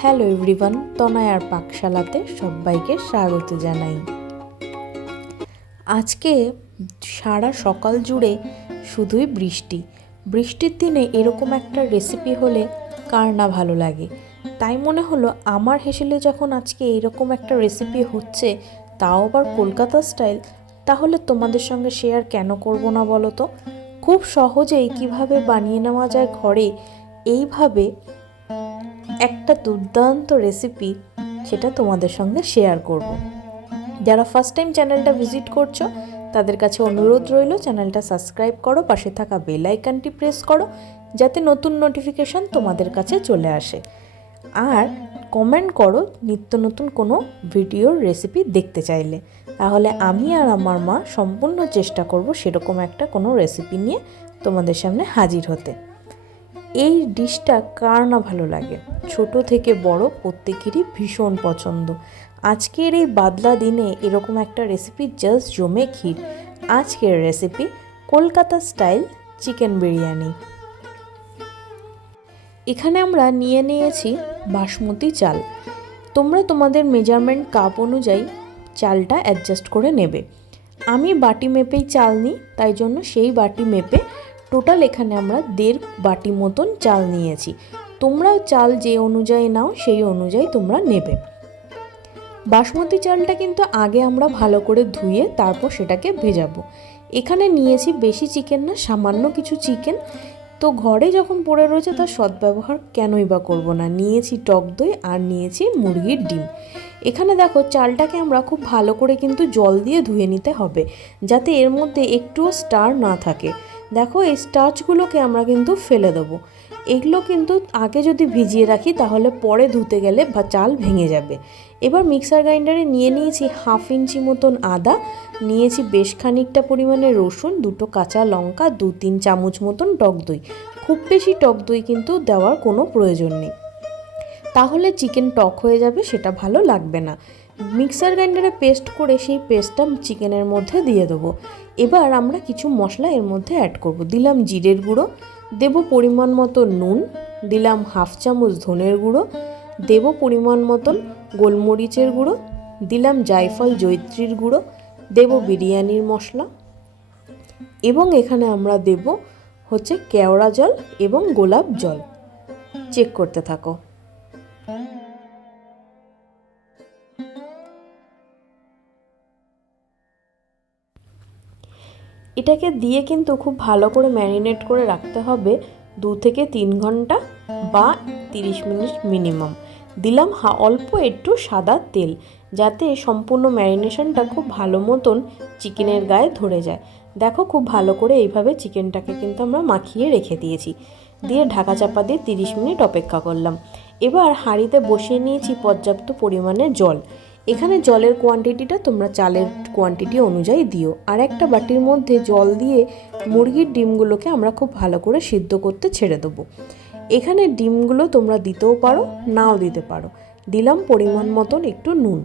Hello everyone, তনয়ার পাকশালাতে সবাইকে স্বাগত জানাই। আজকে সারা সকাল জুড়ে শুধুই বৃষ্টির দিনে এরকম একটা রেসিপি হলে কার না ভালো লাগে। তাই মনে হলো আমার হেসেলে যখন আজকে এরকম একটা রেসিপি হচ্ছে, তাও আবার কলকাতা স্টাইল, তাহলে তোমাদের সঙ্গে শেয়ার কেন করব না বলো তো। খুব সহজেই কিভাবে বানিয়ে নেওয়া যায় ঘরে এইভাবে একটা দুর্দান্ত রেসিপি, সেটা তোমাদের সঙ্গে শেয়ার করব। যারা ফার্স্ট টাইম চ্যানেলটা ভিজিট করছো তাদের কাছে অনুরোধ রইল, চ্যানেলটা সাবস্ক্রাইব করো, পাশে থাকা বেল আইকনটি প্রেস করো যাতে নতুন নোটিফিকেশন তোমাদের কাছে চলে আসে। আর কমেন্ট করো নিত্য নতুন কোনো ভিডিওর রেসিপি দেখতে চাইলে, তাহলে আমি আর আমার মা সম্পূর্ণ চেষ্টা করব সেরকম একটা কোনো রেসিপি নিয়ে তোমাদের সামনে হাজির হতে। এই ডিশটা কার না ভালো লাগে, ছোট থেকে বড় প্রত্যেকেরই ভীষণ পছন্দ। আজকের এই বাদলা দিনে এরকম একটা রেসিপি জাস্ট জমে ক্ষীর। আজকের recipe Kolkata style chicken biryani. এখানে আমরা নিয়েছি বাসমতি চাল। তোমরা তোমাদের মেজারমেন্ট কাপ অনুযায়ী চালটা অ্যাডজাস্ট করে নেবে। আমি বাটি মেপেই চাল নিই, তাই জন্য সেই বাটি মেপে টোটাল এখানে আমরা 1.5 বাটি মতন চাল নিয়েছি। তোমরাও চাল যে অনুযায়ী নাও সেই অনুযায়ী তোমরা নেবে। বাসমতি চালটা কিন্তু আগে আমরা ভালো করে ধুয়ে তারপর সেটাকে ভেজাবো। এখানে নিয়েছি বেশি চিকেন না, সামান্য কিছু চিকেন। তো ঘরে যখন পড়ে রয়েছে তার সদ্ব্যবহার কেনই বা করব না। নিয়েছি টক দই আর নিয়েছি মুরগির ডিম। এখানে দেখো চালটাকে আমরা খুব ভালো করে কিন্তু জল দিয়ে ধুয়ে নিতে হবে, যাতে এর মধ্যে একটুও স্টার না থাকে। দেখো এই স্টার্চগুলোকে আমরা কিন্তু ফেলে দেবো। এগুলো কিন্তু আগে যদি ভিজিয়ে রাখি তাহলে পরে ধুতে গেলে বা চাল ভেঙে যাবে। এবার মিক্সার গ্রাইন্ডারে নিয়েছি 1/2 ইঞ্চি মতন আদা, নিয়েছি বেশ খানিকটা পরিমাণে রসুন, 2টো কাঁচা লঙ্কা, 2-3 চামচ মতন টক দই। খুব বেশি টক দই কিন্তু দেওয়ার কোনো প্রয়োজন নেই, তাহলে চিকেন টক হয়ে যাবে, সেটা ভালো লাগবে না। মিক্সার গ্রাইন্ডারে পেস্ট করে সেই পেস্টটা চিকেনের মধ্যে দিয়ে দেবো। এবার আমরা কিছু মশলা এর মধ্যে অ্যাড করব। দিলাম জিরের গুঁড়ো, দেব পরিমাণ মতো নুন, দিলাম 1/2 চামচ ধনের গুঁড়ো, দেব পরিমাণ মতন গোলমরিচের গুঁড়ো, দিলাম জায়ফল জয়িত্রীর গুঁড়ো, দেব বিরিয়ানির মশলা, এবং এখানে আমরা দেব কেওড়া জল এবং গোলাপ জল। চেক করতে থাকো। এটাকে দিয়ে কিন্তু খুব ভালো করে ম্যারিনেট করে রাখতে হবে 2 থেকে 3 ঘন্টা বা 30 মিনিট মিনিমাম। দিলাম অল্প একটু সাদা তেল, যাতে সম্পূর্ণ ম্যারিনেশনটা খুব ভালো মতন চিকেনের গায়ে ধরে যায়। দেখো খুব ভালো করে এইভাবে চিকেনটাকে কিন্তু আমরা মাখিয়ে রেখে দিয়েছি। দিয়ে ঢাকা চাপা দিয়ে 30 মিনিট অপেক্ষা করলাম। এবার হাঁড়িতে বসিয়ে নিয়েছি পর্যাপ্ত পরিমাণে জল। এখানে জলের কোয়ান্টিটিটা তোমরা চালের কোয়ান্টিটি অনুযায়ী দিও। আর একটা বাটির মধ্যে জল দিয়ে মুরগির ডিমগুলোকে আমরা খুব ভালো করে সিদ্ধ করতে ছেড়ে দেবো। এখানে ডিমগুলো তোমরা দিতেও পারো, নাও দিতে পারো। দিলাম পরিমাণ মতন একটু নুন,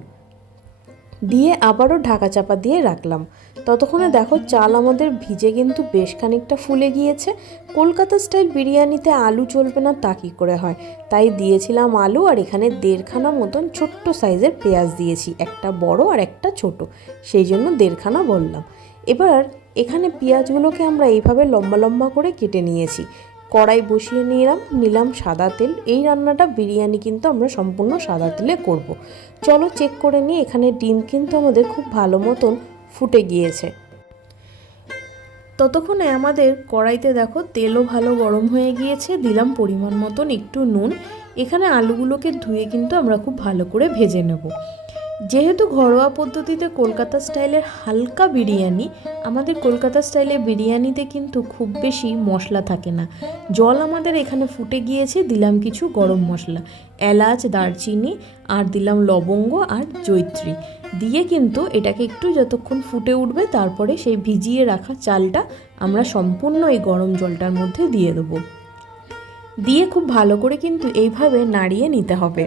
দিয়ে আবারও ঢাকা চাপা দিয়ে রাখলাম। ততক্ষণে দেখো চাল আমাদের ভিজে কিন্তু বেশ খানিকটা ফুলে গিয়েছে। কলকাতা স্টাইল বিরিয়ানিতে আলু চলবে না তা কী করে হয়, তাই দিয়েছিলাম আলু। আর এখানে 1.5খানা মতন ছোট্ট সাইজের পেঁয়াজ দিয়েছি, একটা বড় আর একটা ছোট, সেই জন্য 1.5খানা বললাম। এবার এখানে পেঁয়াজগুলোকে আমরা এইভাবে লম্বা লম্বা করে কেটে নিয়েছি। কড়াই বসিয়ে নিলাম সাদা তেল। এই রান্নাটা বিরিয়ানি কিন্তু আমরা সম্পূর্ণ সাদা তেলে করব। চলো চেক করে নিই। এখানে ডিম কিন্তু আমাদের খুব ভালো মতন ফুটে গিয়েছে। ততক্ষণে আমাদের কড়াইতে দেখো তেলও ভালো গরম হয়ে গিয়েছে। দিলাম পরিমাণ মতন একটু নুন। এখানে আলুগুলোকে ধুয়ে কিন্তু আমরা খুব ভালো করে ভেজে নেব। যেহেতু ঘরোয়া পদ্ধতিতে কলকাতা স্টাইলের হালকা বিরিয়ানি, আমাদের কলকাতা স্টাইলের বিরিয়ানিতে কিন্তু খুব বেশি মশলা থাকে না। জল আমাদের এখানে ফুটে গিয়েছে। দিলাম কিছু গরম মশলা, এলাচ, দারচিনি, আর দিলাম লবঙ্গ আর জয়িত্রী। দিয়ে কিন্তু এটাকে একটু যতক্ষণ ফুটে উঠবে, তারপরে সেই ভিজিয়ে রাখা চালটা আমরা সম্পূর্ণ এই গরম জলটার মধ্যে দিয়ে দেবো। দিয়ে খুব ভালো করে কিন্তু এইভাবে নাড়িয়ে নিতে হবে।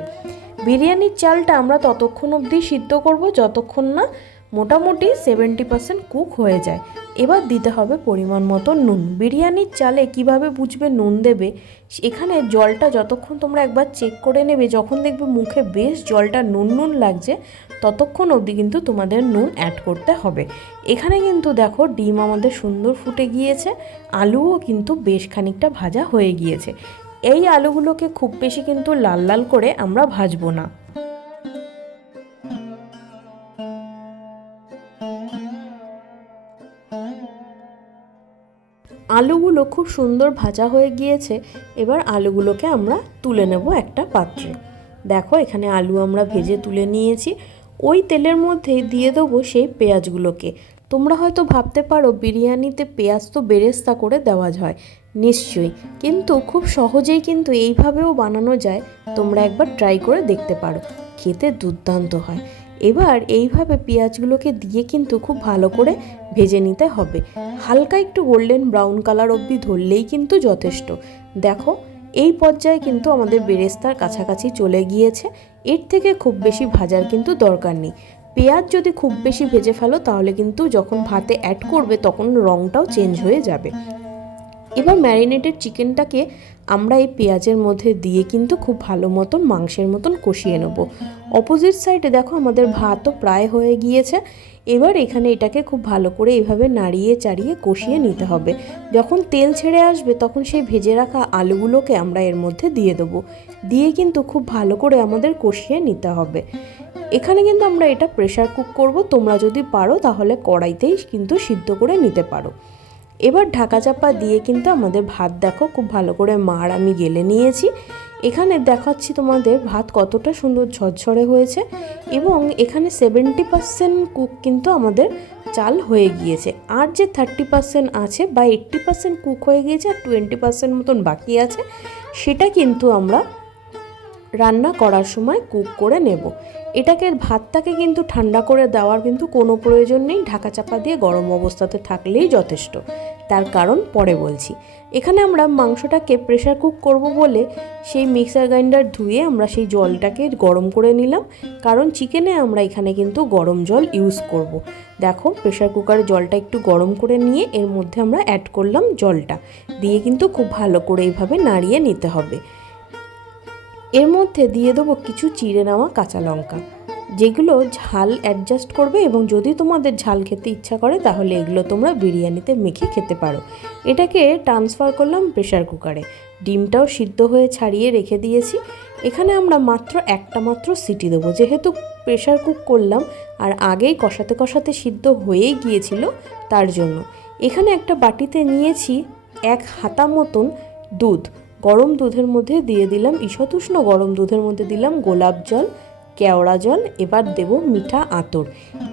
বিরিয়ানির চালটা আমরা ততক্ষণ অবধি সিদ্ধ করব যতক্ষণ না মোটামুটি 70% কুক হয়ে যায়। এবার দিতে হবে পরিমাণ মতো নুন। বিরিয়ানির চালে কিভাবে বুঝবে নুন দেবে, এখানে জলটা যতক্ষণ তোমরা একবার চেক করে নেবে, যখন দেখবে মুখে বেশ জলটা নুন নুন লাগছে ততক্ষণ অবধি কিন্তু তোমাদের নুন অ্যাড করতে হবে। এখানে কিন্তু দেখো ডিম আমাদের সুন্দর ফুটে গিয়েছে, আলুও কিন্তু বেশ খানিকটা ভাজা হয়ে গিয়েছে। এই আলুগুলোকে খুব বেশি কিন্তু লাল লাল করে আমরা ভাজবো না। আলুগুলো খুব সুন্দর ভাজা হয়ে গিয়েছে। এবার আলুগুলোকে আমরা তুলে নেব একটা পাত্রে। দেখো এখানে আলু আমরা ভেজে তুলে নিয়েছি। ওই তেলের মধ্যে দিয়ে দেবো সেই পেঁয়াজগুলোকে। তোমরা হয়তো ভাবতে পারো বিরিয়ানিতে পেঁয়াজ তো বেরেস্তা করে দেওয়া হয়, নিশ্চয়ই, কিন্তু খুব সহজেই কিন্তু এইভাবেও বানানো যায়। তোমরা একবার ট্রাই করে দেখতে পারো, খেতে দুর্দান্ত হয়। এবার এইভাবে পেঁয়াজগুলোকে দিয়ে কিন্তু খুব ভালো করে ভেজে নিতে হবে। হালকা একটু গোল্ডেন ব্রাউন কালার অবধি ধরলেই কিন্তু যথেষ্ট। দেখো এই পর্যায়ে কিন্তু আমাদের বেরেস্তার কাছাকাছি চলে গিয়েছে। এর থেকে খুব বেশি ভাজার কিন্তু দরকার নেই। পেঁয়াজ যদি খুব বেশি ভেজে ফেলো তাহলে কিন্তু যখন ভাতে অ্যাড করবে তখন রঙটাও চেঞ্জ হয়ে যাবে। এবার ম্যারিনেটেড চিকেনটাকে আমরা এই পেঁয়াজের মধ্যে দিয়ে কিন্তু খুব ভালো মতন মাংসের মতন কষিয়ে নেব। অপোজিট সাইডে দেখো আমাদের ভাতও প্রায় হয়ে গিয়েছে। এবার এখানে এটাকে খুব ভালো করে এইভাবে নাড়িয়ে চাড়িয়ে কষিয়ে নিতে হবে। যখন তেল ছেড়ে আসবে তখন সেই ভেজে রাখা আলুগুলোকে আমরা এর মধ্যে দিয়ে দেবো। দিয়ে কিন্তু খুব ভালো করে আমাদের কষিয়ে নিতে হবে। এখানে কিন্তু আমরা এটা প্রেশার কুক করব। তোমরা যদি পারো তাহলে কড়াইতেই কিন্তু সিদ্ধ করে নিতে পারো। এবার ঢাকা চাপা দিয়ে কিন্তু আমাদের ভাত দেখো খুব ভালো করে মাড় আমি গেলে নিয়েছি। এখানে দেখাচ্ছি তোমাদের ভাত কতটা সুন্দর ঝরঝরে হয়েছে, এবং এখানে 70% কুক কিন্তু আমাদের চাল হয়ে গিয়েছে। আর যে 30% আছে বা 80% কুক হয়ে গিয়েছে আর 20% মতন বাকি আছে, সেটা কিন্তু আমরা রান্না করার সময় কুক করে নেব। এটাকে ভাতটাকে কিন্তু ঠান্ডা করে দেওয়ার কিন্তু কোনো প্রয়োজন নেই, ঢাকা চাপা দিয়ে গরম অবস্থাতে থাকলেই যথেষ্ট। তার কারণ পরে বলছি। এখানে আমরা মাংসটাকে প্রেশার কুক করব বলে সেই মিক্সার গ্রাইন্ডার ধুয়ে আমরা সেই জলটাকে গরম করে নিলাম, কারণ চিকেনে আমরা এখানে কিন্তু গরম জল ইউজ করব। দেখো প্রেশার কুকারে জলটা একটু গরম করে নিয়ে এর মধ্যে আমরা অ্যাড করলাম জলটা, দিয়ে কিন্তু খুব ভালো করে এইভাবে নাড়িয়ে নিতে হবে। এর মধ্যে দিয়ে দেবো কিছু চিড়ে নেওয়া কাঁচা লঙ্কা, যেগুলো ঝাল অ্যাডজাস্ট করবে, এবং যদি তোমাদের ঝাল খেতে ইচ্ছা করে তাহলে এগুলো তোমরা বিরিয়ানিতে মেখে খেতে পারো। এটাকে ট্রান্সফার করলাম প্রেশার কুকারে। ডিমটাও সিদ্ধ হয়ে ছাড়িয়ে রেখে দিয়েছি। এখানে আমরা মাত্র একটা সিটি দেবো, যেহেতু প্রেশার কুক করলাম আর আগেই কষাতে কষাতে সিদ্ধ হয়েই গিয়েছিল, তার জন্য। এখানে একটা বাটিতে নিয়েছি 1 হাতা মতন দুধ। গরম দুধের মধ্যে দিয়ে দিলাম, ঈষদুষ্ণ গরম দুধের মধ্যে দিলাম গোলাপ জল, কেওড়া জল। এবার দেব মিঠা আতর।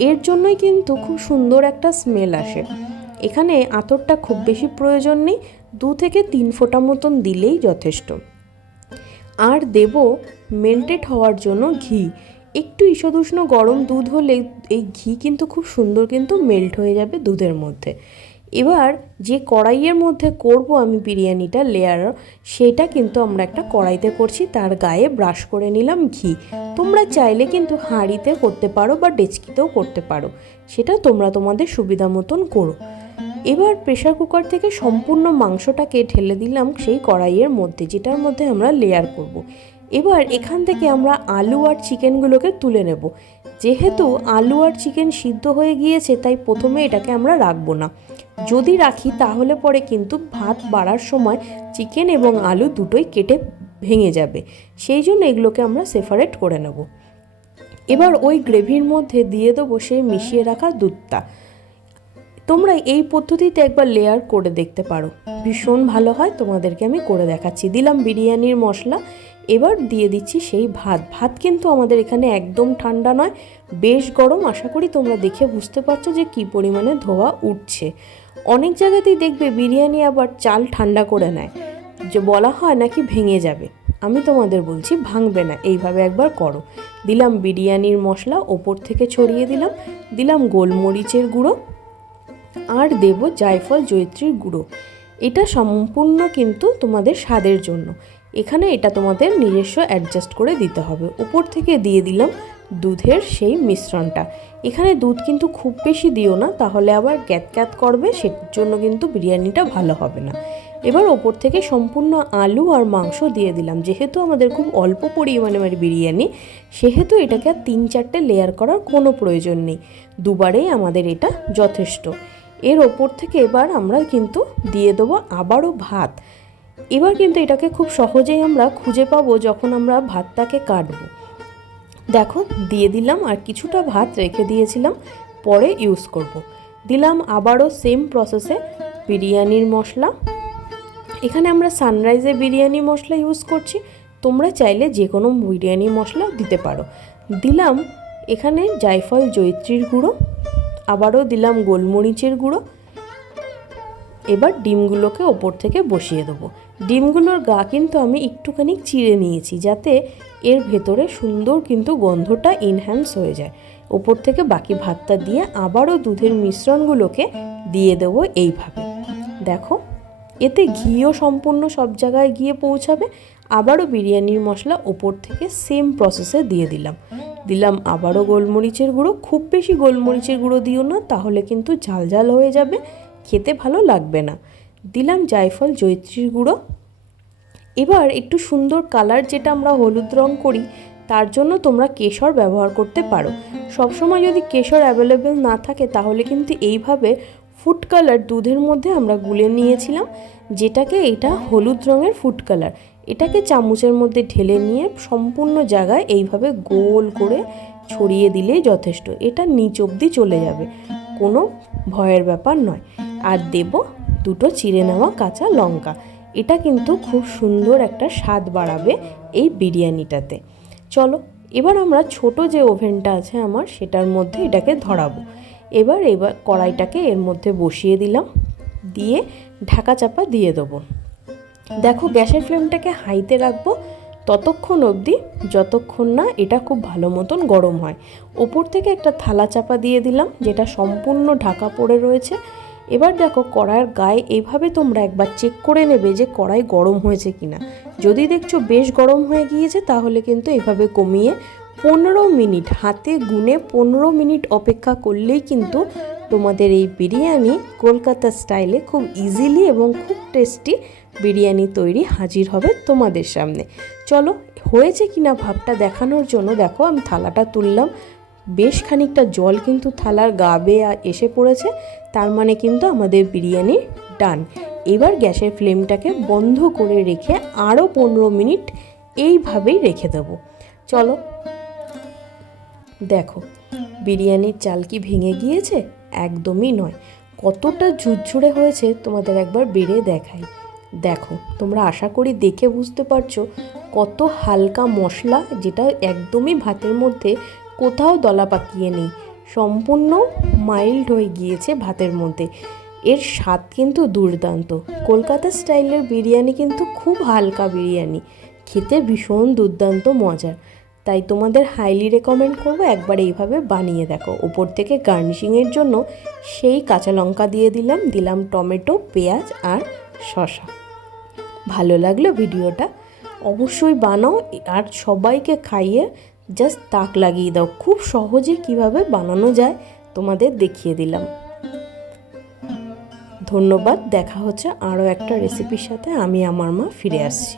এর জন্যই কিন্তু খুব সুন্দর একটা স্মেল আসে। এখানে আতরটা খুব বেশি প্রয়োজন নেই, 2 থেকে 3 ফোঁটা মতন দিলেই যথেষ্ট। আর দেব মেল্টেড হওয়ার জন্য ঘি। একটু ঈষদুষ্ণ গরম দুধ হলে এই ঘি কিন্তু খুব সুন্দর কিন্তু মেল্ট হয়ে যাবে দুধের মধ্যে। এবার যে কড়াইয়ের মধ্যে করব আমি বিরিয়ানিটা লেয়ার, সেটা কিন্তু আমরা একটা কড়াইতে করছি, তার গায়ে ব্রাশ করে নিলাম ঘি। তোমরা চাইলে কিন্তু হাঁড়িতে করতে পারো বা ডেচকিতেও করতে পারো, সেটা তোমরা তোমাদের সুবিধা মতন করো। এবার প্রেশার কুকার থেকে সম্পূর্ণ মাংসটাকে ঢেলে দিলাম সেই কড়াইয়ের মধ্যে, যেটার মধ্যে আমরা লেয়ার করব। এবার এখান থেকে আমরা আলু আর চিকেনগুলোকে তুলে নেব। যেহেতু আলু আর চিকেন সিদ্ধ হয়ে গিয়েছে তাই প্রথমে এটাকে আমরা রাখবো না। যদি রাখি তাহলে পরে কিন্তু ভাত বাড়ার সময় চিকেন এবং আলু দুটোই কেটে ভেঙে যাবে, সেই জন্য এগুলোকে আমরা সেপারেট করে নেব। এবার ওই গ্রেভির মধ্যে দিয়ে দেবো সেই মিশিয়ে রাখা দুধটা। তোমরা এই পদ্ধতিতে একবার লেয়ার করে দেখতে পারো, ভীষণ ভালো হয়। তোমাদেরকে আমি করে দেখাচ্ছি। দিলাম বিরিয়ানির মশলা। এবার দিয়ে দিচ্ছি সেই ভাত কিন্তু আমাদের এখানে একদম ঠান্ডা নয়, বেশ গরম। আশা করি তোমরা দেখে বুঝতে পারছো যে কী পরিমাণে ধোয়া উঠছে। অনেক জায়গাতেই দেখবে বিরিয়ানি আবার চাল ঠান্ডা করে নেয়, যে বলা হয় নাকি ভেঙে যাবে। আমি তোমাদের বলছি ভাঙবে না, এইভাবে একবার করো। দিলাম বিরিয়ানির মশলা, ওপর থেকে ছড়িয়ে দিলাম গোলমরিচের গুঁড়ো, আর দেব জায়ফল জয়িত্রীর গুঁড়ো। এটা সম্পূর্ণ কিন্তু তোমাদের স্বাদের জন্য। এখানে এটা তোমাদের নিজস্ব অ্যাডজাস্ট করে দিতে হবে। উপর থেকে দিয়ে দিলাম দুধের সেই মিশ্রণটা। এখানে দুধ কিন্তু খুব বেশি দিও না, তাহলে আবার গ্যাত গ্যাত করবে, সের জন্য কিন্তু বিরিয়ানিটা ভালো হবে না। এবার ওপর থেকে সম্পূর্ণ আলু আর মাংস দিয়ে দিলাম। যেহেতু আমাদের খুব অল্প পরিমাণে বিরিয়ানি, সেহেতু এটাকে আর 3-4টে লেয়ার করার কোনো প্রয়োজন নেই, দুবারেই আমাদের এটা যথেষ্ট। এর ওপর থেকে এবার আমরা কিন্তু দিয়ে দেবো আবারও ভাত। এবার কিন্তু এটাকে খুব সহজেই আমরা খুঁজে পাবো যখন আমরা ভাতটাকে কাটবো। দেখো দিয়ে দিলাম, আর কিছুটা ভাত রেখে দিয়েছিলাম পরে ইউজ করব। দিলাম আবারও সেম প্রসেসে বিরিয়ানির মশলা। এখানে আমরা সানরাইজের বিরিয়ানি মশলা ইউজ করছি, তোমরা চাইলে যে কোনো বিরিয়ানি মশলা দিতে পারো। দিলাম এখানে জায়ফল জয়িত্রীর গুঁড়ো, আবারও দিলাম গোলমরিচের গুঁড়ো। এবার ডিমগুলোকে ওপর থেকে বসিয়ে দেবো। ডিমগুলোর গা কিন্তু আমি একটুখানি চিড়ে নিয়েছি, যাতে এর ভেতরে সুন্দর কিন্তু গন্ধটা এনহ্যান্স হয়ে যায়। ওপর থেকে বাকি ভাতটা দিয়ে আবারও দুধের মিশ্রণগুলোকে দিয়ে দেবো এইভাবে। দেখো এতে ঘিও সম্পূর্ণ সব জায়গায় গিয়ে পৌঁছাবে। আবারও বিরিয়ানির মশলা ওপর থেকে সেম প্রসেসে দিয়ে দিলাম আবারও গোলমরিচের গুঁড়ো। খুব বেশি গোলমরিচের গুঁড়ো দিও না, তাহলে কিন্তু ঝাল ঝাল হয়ে যাবে, খেতে ভালো লাগবে না। দিলাম জায়ফল জয়িত্রীর গুঁড়ো। এবার একটু সুন্দর কালার, যেটা আমরা হলুদ রং করি, তার জন্য তোমরা কেশর ব্যবহার করতে পারো। সবসময় যদি কেশর অ্যাভেলেবেল না থাকে, তাহলে কিন্তু এইভাবে ফুড কালার দুধের মধ্যে আমরা গুলে নিয়েছিলাম, যেটাকে এটা হলুদ রঙের ফুড কালার, এটাকে চামচের মধ্যে ঢেলে নিয়ে সম্পূর্ণ জায়গায় এইভাবে গোল করে ছড়িয়ে দিলেই যথেষ্ট। এটা নিচ অবধি চলে যাবে, কোনো ভয়ের ব্যাপার নয়। আর দেব দুটো চিড়ে নেওয়া কাঁচা লঙ্কা। এটা কিন্তু খুব সুন্দর একটা স্বাদ বাড়াবে এই বিরিয়ানিটাতে। চলো এবার আমরা ছোট যে ওভেনটা আছে আমার, সেটার মধ্যে এটাকে ধরাবো। এবার কড়াইটাকে এর মধ্যে বসিয়ে দিলাম, দিয়ে ঢাকা চাপা দিয়ে দেবো। দেখো গ্যাসের ফ্লেমটাকে হাইতে রাখবো ততক্ষণ অবধি যতক্ষণ না এটা খুব ভালো মতন গরম হয়। ওপর থেকে একটা থালা চাপা দিয়ে দিলাম, যেটা সম্পূর্ণ ঢাকা পড়ে রয়েছে। এবার দেখো কড়াইয়ের গায়ে এইভাবে তোমরা একবার চেক করে নেবে যে কড়াই গরম হয়েছে কিনা। যদি দেখছো বেশ গরম হয়ে গিয়েছে, তাহলে কিন্তু এভাবে কমিয়ে 15 মিনিট, হাতে গুনে 15 মিনিট অপেক্ষা করলেই কিন্তু তোমাদের এই বিরিয়ানি কলকাতা স্টাইলে খুব ইজিলি এবং খুব টেস্টি বিরিয়ানি তৈরি হাজির হবে তোমাদের সামনে। চলো হয়েছে কিনা ভাবটা দেখানোর জন্য দেখো আমি থালাটা তুললাম, বেশ খানিকটা জল কিন্তু থালার গা বেয়ে এসে পড়েছে, তার মানে কিন্তু আমাদের বিরিয়ানি ডান। এবার গ্যাসের ফ্লেমটাকে বন্ধ করে রেখে আরও 15 মিনিট এইভাবেই রেখে দেবো। চলো দেখো বিরিয়ানির চাল কি ভেঙে গিয়েছে? একদমই নয়। কতটা ঝুরঝুরে হয়েছে তোমাদের একবার বেড়ে দেখাই। দেখো তোমরা আশা করি দেখে বুঝতে পারছো কত হালকা মশলা, যেটা একদমই ভাতের মধ্যে কোথাও দলা পাকিয়ে নেই, সম্পূর্ণ মাইল্ড হয়ে গিয়েছে ভাতের মধ্যে। এর স্বাদ কিন্তু দুর্দান্ত। কলকাতা স্টাইলের বিরিয়ানি কিন্তু খুব হালকা বিরিয়ানি, খেতে ভীষণ দুর্দান্ত মজার। তাই তোমাদের হাইলি রেকমেন্ড করবো একবার এইভাবে বানিয়ে দেখো। ওপর থেকে গার্নিশিংয়ের জন্য সেই কাঁচা লঙ্কা দিয়ে দিলাম টমেটো, পেঁয়াজ আর শসা। ভালো লাগলো ভিডিওটা? অবশ্যই বানাও আর সবাইকে খাইয়ে জাস্ট তাক লাগিয়ে দাও। খুব সহজে কিভাবে বানানো যায় তোমাদের দেখিয়ে দিলাম। ধন্যবাদ। দেখা হচ্ছে আরও একটা রেসিপির সাথে। আমি আমার মা ফিরে আসছি।